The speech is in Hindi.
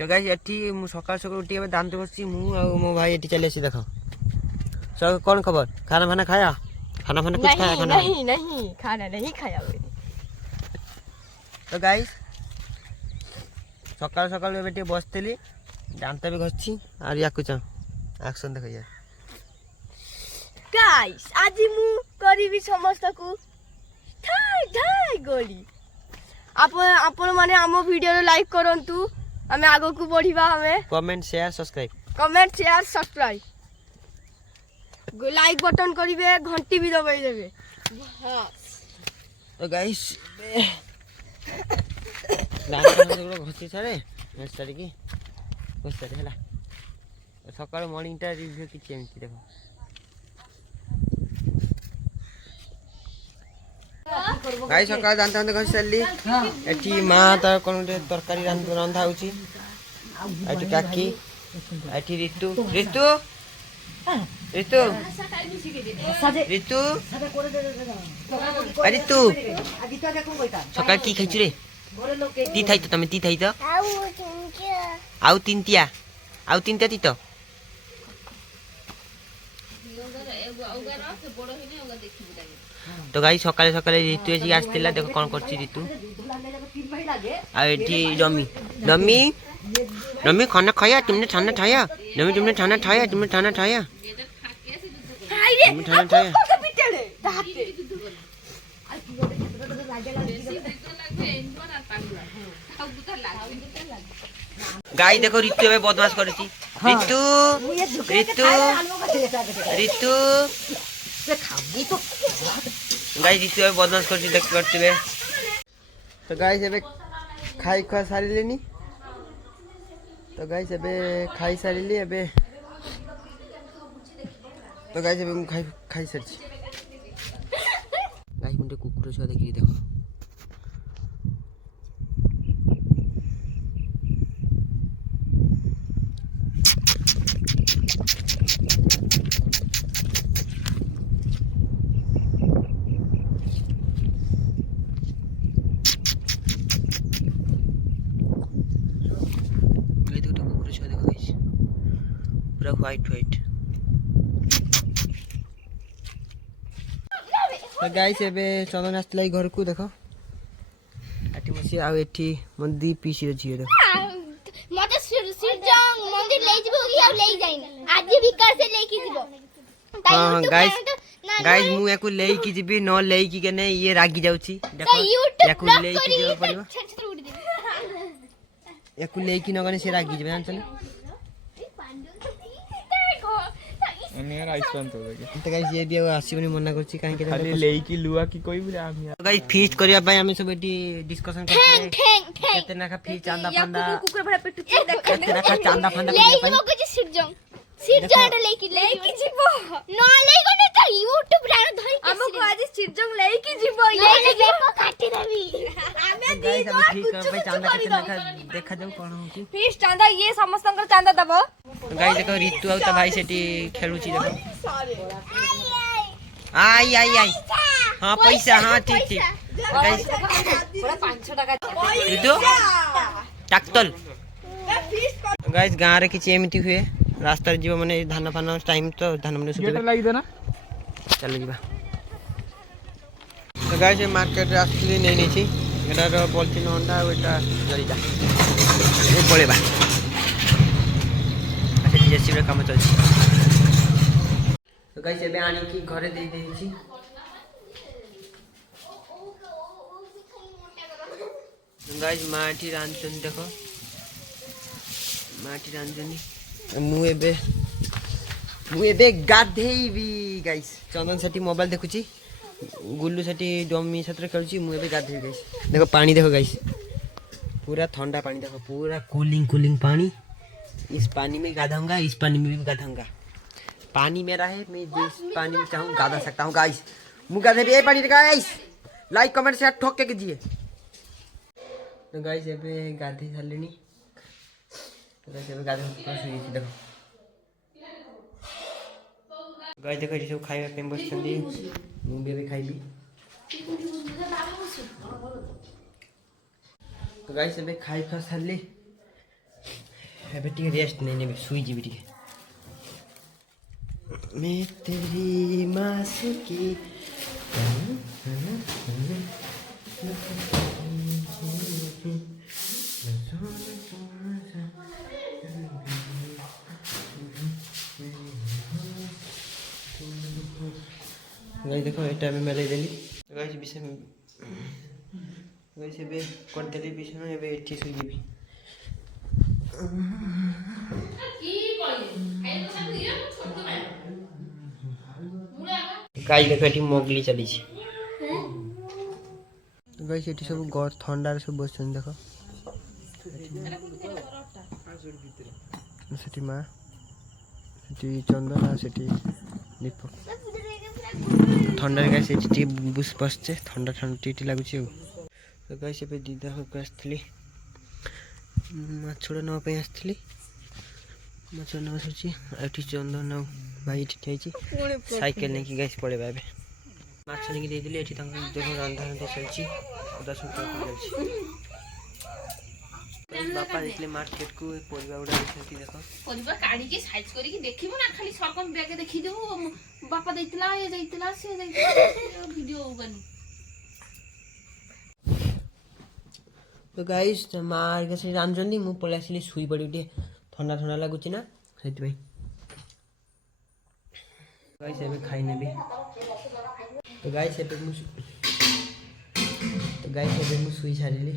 तो गाइस एठी मु सकाळ सकाळ उठी अब दांत बसছি मु आ मो भाई एठी चले आसी देखो सब कौन खबर खाना खाना खाया खाना खाना कुछ खाया खाना नहीं नहीं खाना नहीं खाया तो गाइस सकाळ सकाळ एबे टी बसतली दांत भी घसছি আর ইয়াকু চ एक्शन देखो यार गाइस आज मु करिबी समस्त को ठाई ठाई गोली आपण माने हम वीडियो लाइक करंतु हमें आगो को बढ़िबा हमें comment share subscribe like button करिवे घंटी भी दबाई देबे हां तो गाइस दांत घसছি छाड़े नेक्स्ट की बस है सकाळ मॉर्निंग टा रिव्यू किछि एमती देखो गाइस सकाळ दांत दांत घसि चलली एठी मां त कोन तरकारी रंधा होची एठी काकी एठी ऋतु ऋतु ऋतु ऋतु अरे तू सकाळ की खाइछु रे ती थाई त तमे ती थाई त आउ तीनतिया ती तो तो गाइस सकाळे सकाळे ऋतु एजी आस्तिला देखो कोन करछि ऋतु आ एठी डमी डमी डमी खाना खाया तुमने खाना खाया डमी तुमने खाना खाया तुमने खाना खाया तुमने खाना खाया गाय देखो ऋतु में बदमाश करछि ऋतु ऋतु ऋतु गाय ऋतु में बदमाश करछि देख करथिबे तो गाइस एबे खाई खा सारिलेनी तो गाइस एबे खाई सारिली एबे तो गाइस एबे खाई सारछि गाइस मुंडे कुकुर छुआ देखि देखो पूरा व्हाइट व्हाइट तो गाइस एबे चंदन आस्तिला घर को देखो एठी मसी आ एठी मंदी पीसी रे झियो देखो मते सिरजंग मंदिर ले जिबो कि आ ले जाइना आज विकास से लेके जिबो हां गाइस गाइस मु एको लेई की जिबी न लेई की के ने ये रागी जाउची देखो एको लेई की जे पड़िबो एको लेई की न गने से रागी जेबे जान चले यार आइसपान तो देखे तो गाइस ये भी आसीबनी मना करछि काहे के खाली लेई की लुआ की कोई भी हम यार गाइस फीस्ट करिया भाई हम सब एटी डिस्कशन करते केते ना का फीस चांदा फांदा कुकुर भरा पेटु केते ना का चांदा फांदा ले जिबो कि सिरजंग लेके जिबो न लेको न त YouTube रा धरि के हमको आज सिरजंग लेके जिबो लेके जिबो काटी देबी हमें दी गाइस दो हम ठीक कुछ भाई चांदा केते ना का देखा जाऊ कोन होची फीस चांदा ये समस्तंकर चांदा दबो गाइस देखो ऋतु आउ त भाई सेठी खेलुची देखो आई आई आई हां पैसा हां ठीक ठीक गाइस 500 টাকা ऋतु टाक्तल गाइस गां रे किछि एमिति हुए रास्ता जीव माने धान फान टाइम तो धान माने सुबह गेट लागि देना चल जीवा तो गाइस मार्केट रे आस्ती नै नै छी एटा रो पॉलिथिन होंडा एटा जरीटा ए पळेबा अच्छा जेसी रे काम चल छी तो गाइस एबे आनी की घरे दे दे छी गाइस माटी रांचन देखो माटी रांजनी मु एबे गाधेइबी गाइस चंदन सेठी मोबाइल देखुची गुल्लू सेठी डमी सत्र खेलुची मु एबे गाधेइबी गाइस देखो पानी देखो गाइस पूरा ठंडा पानी देखो पूरा कूलिंग पानी इस पानी में गाधाऊंगा इस पानी में भी गाधाऊंगा पानी मेरा है मैं जिस पानी में चाहूं गाधा सकता हूं गाइस मु गाधेइबी ए पानी गाइस लाइक कमेंट शेयर ठोक के कीजिए तो गाइस एबे गाधे छालेनी गाइस एबे गाधे देखो गाइस देखो ये सब खाइबा पे बसछंदी मु भी खाइबी तो गाइस एबे खाइ खा सारली ଏବେ ଟିକେ ରେଷ୍ଟ ନେଇନେବି ଶୋଇଯିବି ଟିକେ मैं तेरी मासूकी गाइस देखो एटा में मेरे देली गाइस विषय में गाइस एबे कर देली विषय में एबे एठी सुई जीबी गाइस देखो एठी मोगली चली छी गाइस एठी सब ठंडा सब बसछन देखो सेठी मां सेठी चंदन आ सेठी दीपक ठंडा गाइस एठी बुस बसछे ठंडा ठंडा टीटी लागुची तो गाइस एबे दीदा हो आसथली माछड़ा नवा पे आसथली माछड़ा नवा सोची एठी चंदन भाई एठी ठेची साइकिल नेकी गाइस पळेबा एबे माछ नेकी दे दिले एठी तंग देखो रंधा रंधा चलची 10 रुपया चलची बापा देखले मार्केट को परिबा उडा देखि देखो परिबा काढी के साइज करी के देखिबो ना खाली सरकम बैग देखि देबो बापा दैतला ये दैतला से दैतला वीडियो बनी तो गाइस मार के से रांजनी मु पळे आसिली सुई पड़ी उठी ठंडा ठंडा लागुची ना सेति भाई गाइस एबे खाइ नेबे तो गाइस एबे मु सुई छाड़िली